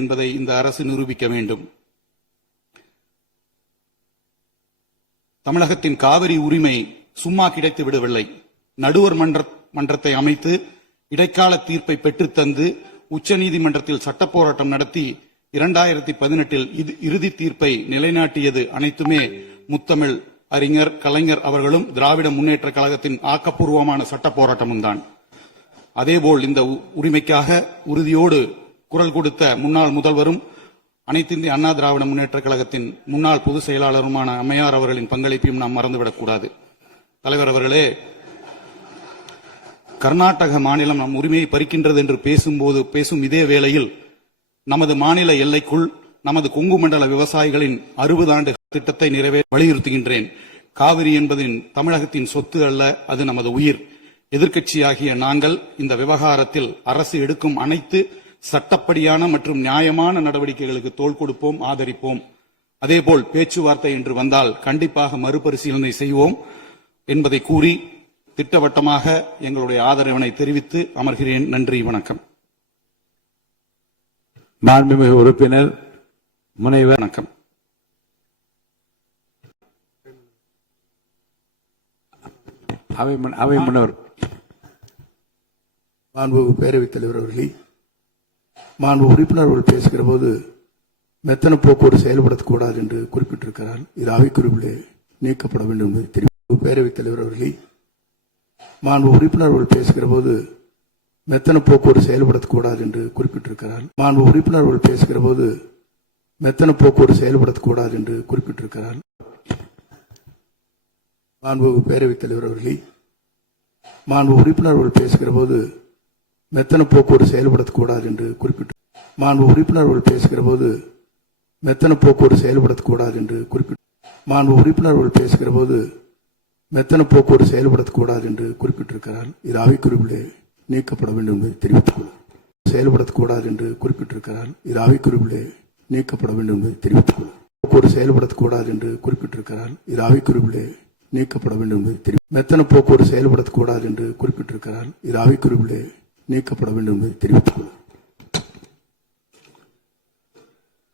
என்பதை இந்த அரசு நிரூபிக்க வேண்டும். தமிழகத்தின் காவிரி உரிமை சும்மா கிடைத்து விடவில்லை. நடுவர் மன்றத்தை அமைத்து இடைக்கால தீர்ப்பை பெற்றுத்தந்து உச்சநீதிமன்றத்தில் சட்ட போராட்டம் நடத்தி 2018 இறுதி தீர்ப்பை நிலைநாட்டியது அனைத்துமே முத்தமிழ் அறிஞர் கலைஞர் அவர்களும் திராவிட முன்னேற்ற கழகத்தின் ஆக்கப்பூர்வமான சட்ட போராட்டமும் தான். அதேபோல் இந்த உரிமைக்காக உறுதியோடு குரல் கொடுத்த முன்னாள் முதல்வரும் அனைத்து இந்திய அண்ணா திராவிட முன்னேற்ற கழகத்தின் முன்னாள் பொதுச் செயலாளருமான அம்மையார் அவர்களின் பங்களிப்பையும் நாம் மறந்துவிடக்கூடாது. தலைவர் அவர்களே, கர்நாடக மாநிலம் நம் உரிமையை பறிக்கின்றது என்று பேசும் இதே வேளையில் நமது மாநில எல்லைக்குள் நமது கொங்கு மண்டல விவசாயிகளின் 60 ஆண்டு திட்டத்தை நிறைவேற்ற வலியுறுத்துகின்றேன். காவிரி என்பதின் தமிழகத்தின் சொத்து அல்ல, அது நமது உயிர். எதிர்க்கட்சியாகிய நாங்கள் இந்த விவகாரத்தில் அரசு எடுக்கும் அனைத்து சட்டப்படியான மற்றும் நியாயமான நடவடிக்கைகளுக்கு தோள் கொடுப்போம், ஆதரிப்போம். அதேபோல் பேச்சுவார்த்தை என்று வந்தால் கண்டிப்பாக மறுபரிசீலனை செய்வோம் என்பதை கூறி திட்டவட்டமாக எங்களுடைய ஆதரவினை தெரிவித்து அமர்கிறேன். நன்றி, வணக்கம். மாண்புமிகு உறுப்பினர் முனைவர். வணக்கம். அவை முன்னவர். மாண்புமிகு பேரவைத் தலைவர் அவர்களே, மாண்பு உறுப்பினர்கள் பேசுகிற போது மெத்தன போக்குவரத்து செயல்படக்கூடாது என்று குறிப்பிட்டிருக்கிறார். இது அவைக்குறிப்பிலே நீக்கப்பட வேண்டும் என்பதை தெரிவித்து பேரவைத் தலைவர் அவர்களே, மாண்பு உறுப்பினர்கள் பேசுகிற போது மெத்தன போக்குவரத்து செயல்படக்கூடாது என்று குறிப்பிட்டிருக்கிறார். மாண்பு உறுப்பினர்கள் பேசுகிற போது மெத்தன போக்குவரத்து செயல்படக்கூடாது என்று குறிப்பிட்டிருக்கிறார். மாண்பு பேரவைத் தலைவர் அவர்களே, மாண்பு உறுப்பினர்கள் பேசுகிற போது மெத்தன போக்குவரத்து செயல்படக்கூடாது என்று குறிப்பிட்டு மாண்பு உறுப்பினர்கள் பேசுகிற போது மெத்தன போக்குவரத்து செயல்படக்கூடாது என்று குறிப்பிட்டு மாண்பு உறுப்பினர்கள் பேசுகிற போது மெத்தன போக்குவரத்து செயல்படக்கூடாது என்று குறிப்பிட்டிருக்கிறார். இது அவைக்குறிப்பிலே நீக்கப்பட வேண்டும் என்பதை தெரிவித்துக் செயல்படக்கூடாது என்று குறிப்பிட்டிருக்கிறார். இது அவைக்குறிப்பிலே நீக்கப்பட வேண்டும் என்பதை தெரிவித்துக் போக்குவரத்து செயல்படக்கூடாது என்று குறிப்பிட்டிருக்கிறார். இது அவைக்குறிப்பிலே நீக்கப்பட வேண்டும் என்பதை மெத்தன போக்குவரத்து செயல்படக்கூடாது என்று குறிப்பிட்டிருக்கிறார். இது அவைக்குறிப்பிலே நீக்கப்பட வேண்டும் என்பதை தெரிவித்துக் கொள்ளும்.